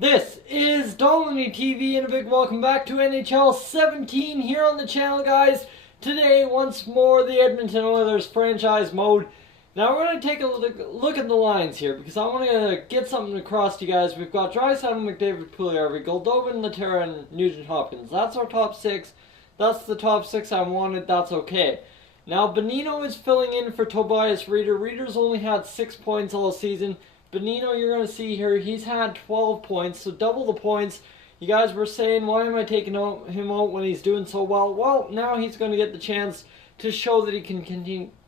This is Dolly TV and a big welcome back to NHL 17 here on the channel, guys. Today, once more, the Edmonton Oilers franchise mode. Now, we're going to take a look at the lines here because I want to get something across to you guys. We've got Draisaitl, McDavid, Puljujarvi, Goldobin, Laterra, and Nugent-Hopkins. That's our top six. That's the top six I wanted. That's okay. Now, Bonino is filling in for Tobias Rieder. Rieder's only had 6 points all season. Bonino, you're going to see here, he's had 12 points, so double the points. You guys were saying, why am I taking him out when he's doing so well? Well, now he's going to get the chance to show that he can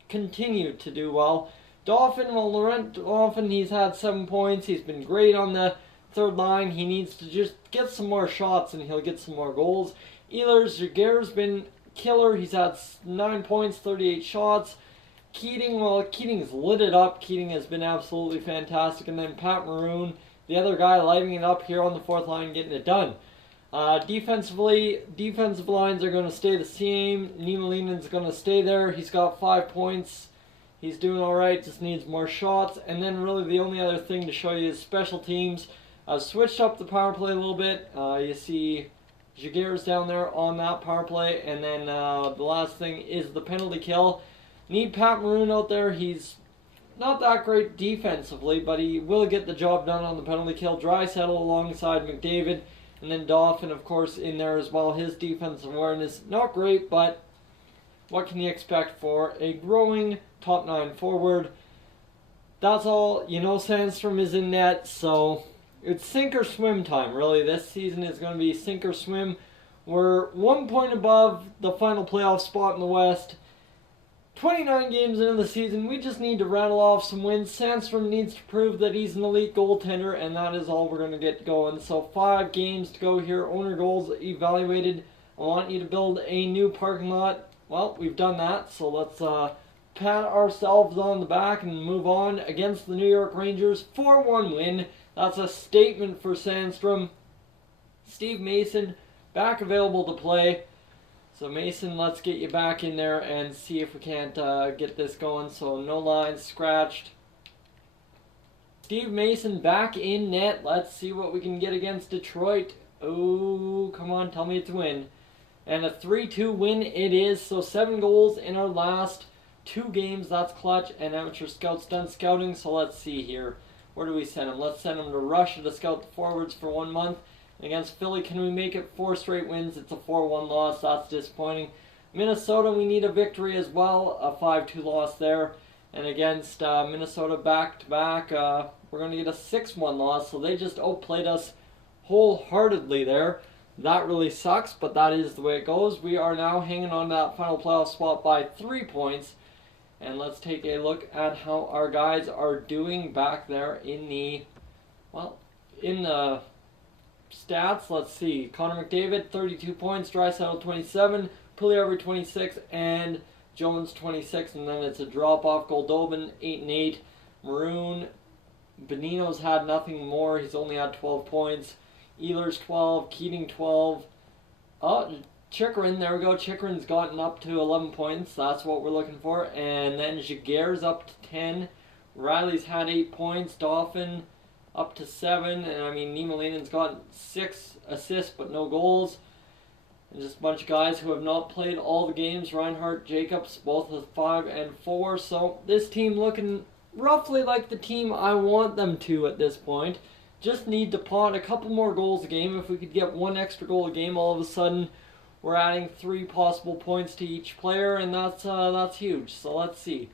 continue to do well. Dauphin, well, Laurent Dauphin, he's had 7 points. He's been great on the third line. He needs to just get some more shots and he'll get some more goals. Ehlers, Jaguar's been killer. He's had 9 points, 38 shots. Keating, well, Keating's lit it up. Keating has been absolutely fantastic. And then Pat Maroon, the other guy, lighting it up here on the fourth line, getting it done. Defensively, defensive lines are going to stay the same. Niemelainen's going to stay there. He's got 5 points. He's doing all right, just needs more shots. And then really the only other thing to show you is special teams. I've switched up the power play a little bit. You see Jaguar's down there on that power play. And then the last thing is the penalty kill. Need Pat Maroon out there. He's not that great defensively, but he will get the job done on the penalty kill. Draisaitl alongside McDavid, and then Dauphin, of course, in there as well. His defensive awareness, not great, but what can you expect for a growing top 9 forward? That's all. You know Sandstrom is in net, so it's sink or swim time, really. This season is going to be sink or swim. We're 1 point above the final playoff spot in the West. 29 games into the season, we just need to rattle off some wins. Sandstrom needs to prove that he's an elite goaltender, and that is all we're going to get going. So 5 games to go here. Owner goals evaluated. I want you to build a new parking lot. Well, we've done that, so let's pat ourselves on the back and move on. Against the New York Rangers, 4-1 win. That's a statement for Sandstrom. Steve Mason, back available to play. So Mason, let's get you back in there and see if we can't get this going. So no lines scratched. Steve Mason back in net. Let's see what we can get against Detroit. Oh, come on, tell me it's a win. And a 3-2 win it is. So 7 goals in our last 2 games. That's clutch. And Amateur Scout's done scouting. So let's see here. Where do we send him? Let's send him to Russia to scout the forwards for 1 month. Against Philly, can we make it 4 straight wins? It's a 4-1 loss. That's disappointing. Minnesota, we need a victory as well. A 5-2 loss there. And against Minnesota back-to-back, we're going to get a 6-1 loss. So they just outplayed us wholeheartedly there. That really sucks, but that is the way it goes. We are now hanging on to that final playoff spot by 3 points. And let's take a look at how our guys are doing back there in the, well, in the stats. Let's see. Connor McDavid, 32 points. Draisaitl, 27. Puljujarvi, 26. And Jones, 26. And then it's a drop-off. Goldobin, 8 and 8. Maroon, Bonino's had nothing more. He's only had 12 points. Ehlers, 12. Keating, 12. Oh, Chychrun, there we go. Chychrun's gotten up to 11 points. That's what we're looking for. And then Jaguar's up to 10. Riley's had 8 points. Dauphin up to 7, and I mean, Niemelainen's got 6 assists but no goals. And just a bunch of guys who have not played all the games. Reinhart, Jacobs, both with 5 and 4. So this team looking roughly like the team I want them to at this point. Just need to pot a couple more goals a game. If we could get 1 extra goal a game, all of a sudden we're adding 3 possible points to each player, and that's huge. So let's see.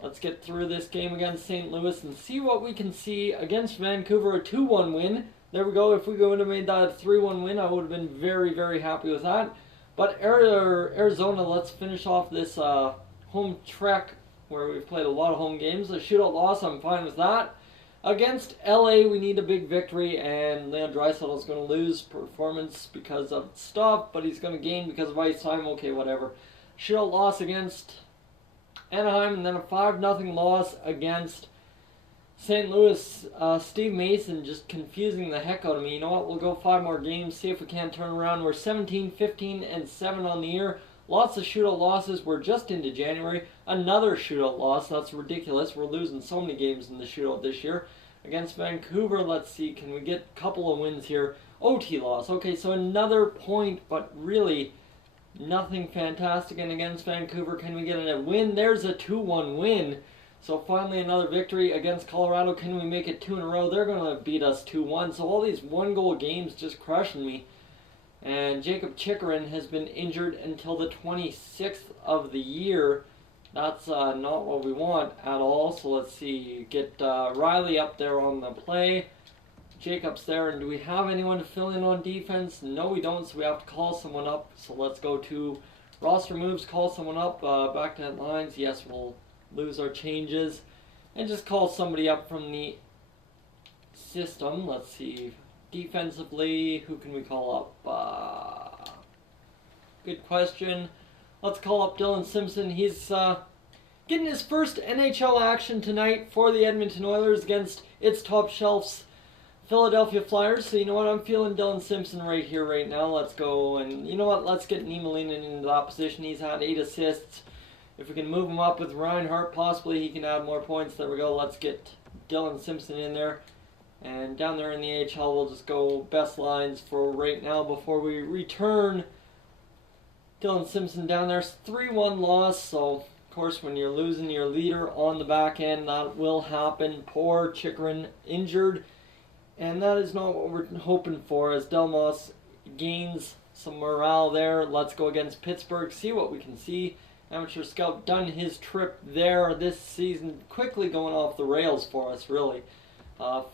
Let's get through this game against St. Louis and see what we can see against Vancouver. A 2-1 win. There we go. If we would have made that a 3-1 win, I would have been very, very happy with that. But Arizona, let's finish off this home trek where we've played a lot of home games. A shootout loss, I'm fine with that. Against LA, we need a big victory, and Leon Draisaitl is going to lose performance because of stuff, but he's going to gain because of ice time. Okay, whatever. Shootout loss against Anaheim, and then a 5-0 loss against St. Louis. Steve Mason just confusing the heck out of me. You know what? We'll go 5 more games, see if we can't turn around. We're 17, 15, and 7 on the year. Lots of shootout losses. We're just into January. Another shootout loss. That's ridiculous. We're losing so many games in the shootout this year. Against Vancouver, let's see, can we get a couple of wins here? OT loss. Okay, so another point, but really nothing fantastic. And against Vancouver, can we get a win? There's a 2-1 win. So finally another victory. Against Colorado, can we make it 2 in a row? They're going to beat us 2-1. So all these 1-goal games just crushing me. And Jacob Chikrin has been injured until the 26th of the year. That's not what we want at all. So let's see. Get Riley up there on the play. Jacob's there. And do we have anyone to fill in on defense? No, we don't. So we have to call someone up. So let's go to roster moves. Call someone up. Back to lines. Yes, we'll lose our changes. And just call somebody up from the system. Let's see. Defensively, who can we call up? Good question. Let's call up Dylan Simpson. He's getting his first NHL action tonight for the Edmonton Oilers against its top shelves Philadelphia Flyers. So you know what? I'm feeling Dylan Simpson right here, right now. Let's go. And you know what? Let's get Niemelainen into that position. He's had 8 assists. If we can move him up with Reinhart, possibly he can add more points. There we go. Let's get Dylan Simpson in there. And down there in the AHL, we'll just go best lines for right now before we return. Dylan Simpson down there, 3-1 loss. So, of course, when you're losing your leader on the back end, that will happen. Poor Chikrin injured. And that is not what we're hoping for as Delmas gains some morale there. Let's go against Pittsburgh, see what we can see. Amateur Scout done his trip there this season, quickly going off the rails for us, really.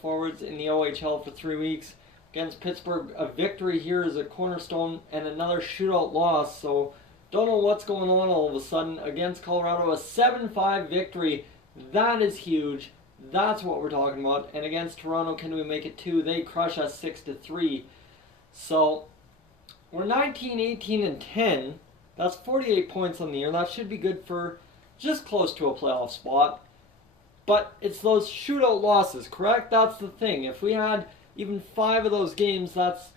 Forwards in the OHL for 3 weeks. Against Pittsburgh, a victory here is a cornerstone and another shootout loss. So don't know what's going on all of a sudden. Against Colorado, a 7-5 victory. That is huge. That's what we're talking about. And against Toronto, can we make it 2? They crush us 6-3. So we're 19, 18, and 10. That's 48 points on the year. That should be good for just close to a playoff spot. But it's those shootout losses, correct? That's the thing. If we had even 5 of those games, that's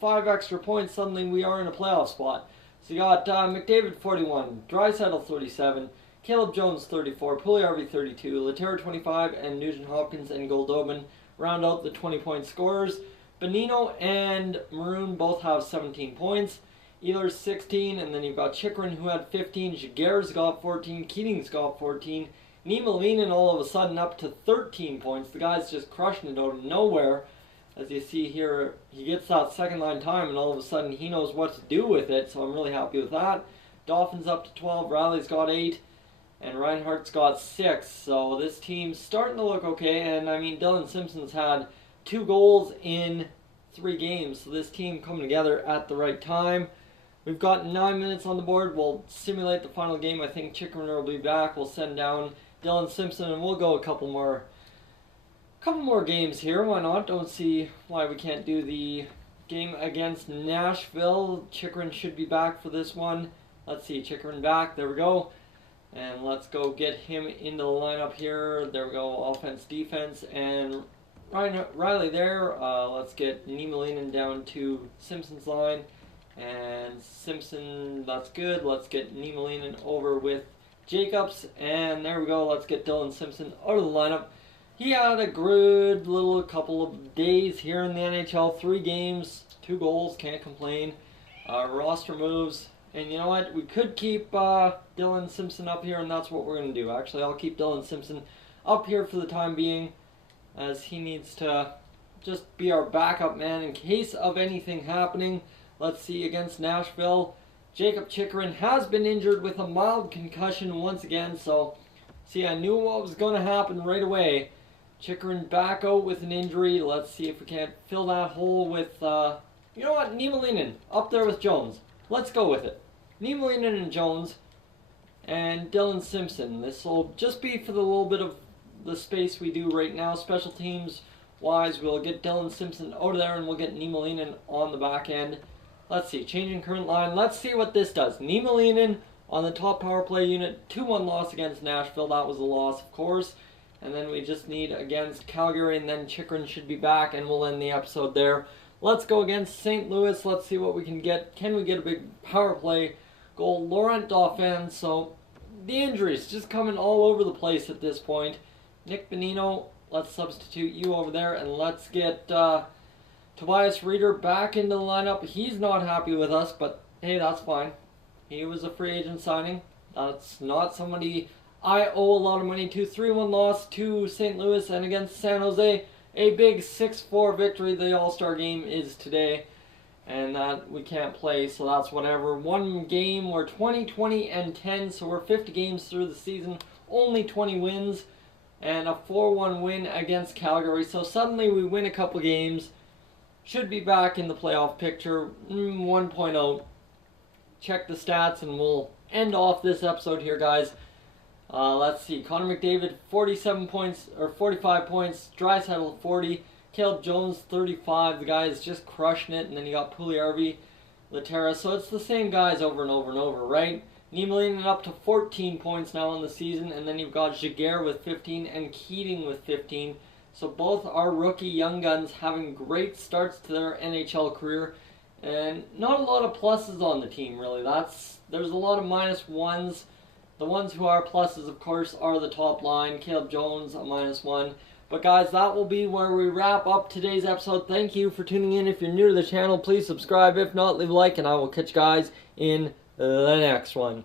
5 extra points. Suddenly we are in a playoff spot. So you got McDavid 41, Draisaitl 37, Caleb Jones 34, Puljujarvi 32, Laterra 25, and Nugent Hopkins and Goldobin round out the 20-point scorers. Bonino and Maroon both have 17 points. Ehlers 16, and then you've got Chikrin who had 15, Jaguar's got 14, Keating's got 14, Niemelainen all of a sudden up to 13 points. The guy's just crushing it out of nowhere. As you see here, he gets that second line time and all of a sudden he knows what to do with it, so I'm really happy with that. Dolphins up to 12, Riley's got 8, and Reinhart's got 6. So this team's starting to look okay, and I mean Dylan Simpson's had 2 goals in 3 games, so this team coming together at the right time. We've got 9 minutes on the board. We'll simulate the final game. I think Chikrin will be back. We'll send down Dylan Simpson, and we'll go a couple more games here. Why not? Don't see why we can't do the game against Nashville. Chikrin should be back for this one. Let's see, Chikrin back. There we go. And let's go get him into the lineup here. There we go, offense, defense, and Riley there. Let's get Niemelainen down to Simpson's line. And Simpson, that's good. Let's get Niemelainen over with Jacobs, and there we go. Let's get Dylan Simpson out of the lineup. He had a good little couple of days here in the NHL. 3 games, 2 goals, can't complain. Roster moves, and you know what? We could keep Dylan Simpson up here, and that's what we're going to do. Actually, I'll keep Dylan Simpson up here for the time being, as he needs to just be our backup man in case of anything happening. Let's see, against Nashville, Jacob Chikrin has been injured with a mild concussion once again. So, see, I knew what was going to happen right away. Chikrin back out with an injury. Let's see if we can't fill that hole with, you know what, Niemelainen up there with Jones. Let's go with it. Niemelainen and Jones and Dylan Simpson. This will just be for the little bit of the space we do right now. Special teams wise, we'll get Dylan Simpson out of there and we'll get Niemelainen on the back end. Let's see, changing current line. Let's see what this does. Niemelainen on the top power play unit. 2-1 loss against Nashville. That was a loss, of course. And then we just need against Calgary, and then Chikrin should be back, and we'll end the episode there. Let's go against St. Louis. Let's see what we can get. Can we get a big power play goal? Laurent Dauphin. So the injuries just coming all over the place at this point. Nick Bonino let's substitute you over there, and let's get Tobias Reeder back into the lineup. He's not happy with us, but hey, that's fine. He was a free agent signing. That's not somebody I owe a lot of money to. 3-1 loss to St. Louis, and against San Jose, a big 6-4 victory. The All-Star game is today, and that we can't play, so that's whatever. One game, we're 20-20-10, so we're 50 games through the season, only 20 wins, and a 4-1 win against Calgary. So suddenly we win a couple games, should be back in the playoff picture. 1.0. Check the stats, and we'll end off this episode here, guys. Let's see. Connor McDavid, 47 points, or 45 points. Draisaitl, 40. Caleb Jones, 35. The guy is just crushing it. And then you got Puljujärvi, Laterra. So it's the same guys over and over and over, right? Niemelainen up to 14 points now in the season. And then you've got Jaguar with 15 and Keating with 15. So both our rookie young guns having great starts to their NHL career. And not a lot of pluses on the team, really. There's a lot of -1s. The ones who are pluses, of course, are the top line. Caleb Jones, a -1. But guys, that will be where we wrap up today's episode. Thank you for tuning in. If you're new to the channel, please subscribe. If not, leave a like, and I will catch you guys in the next one.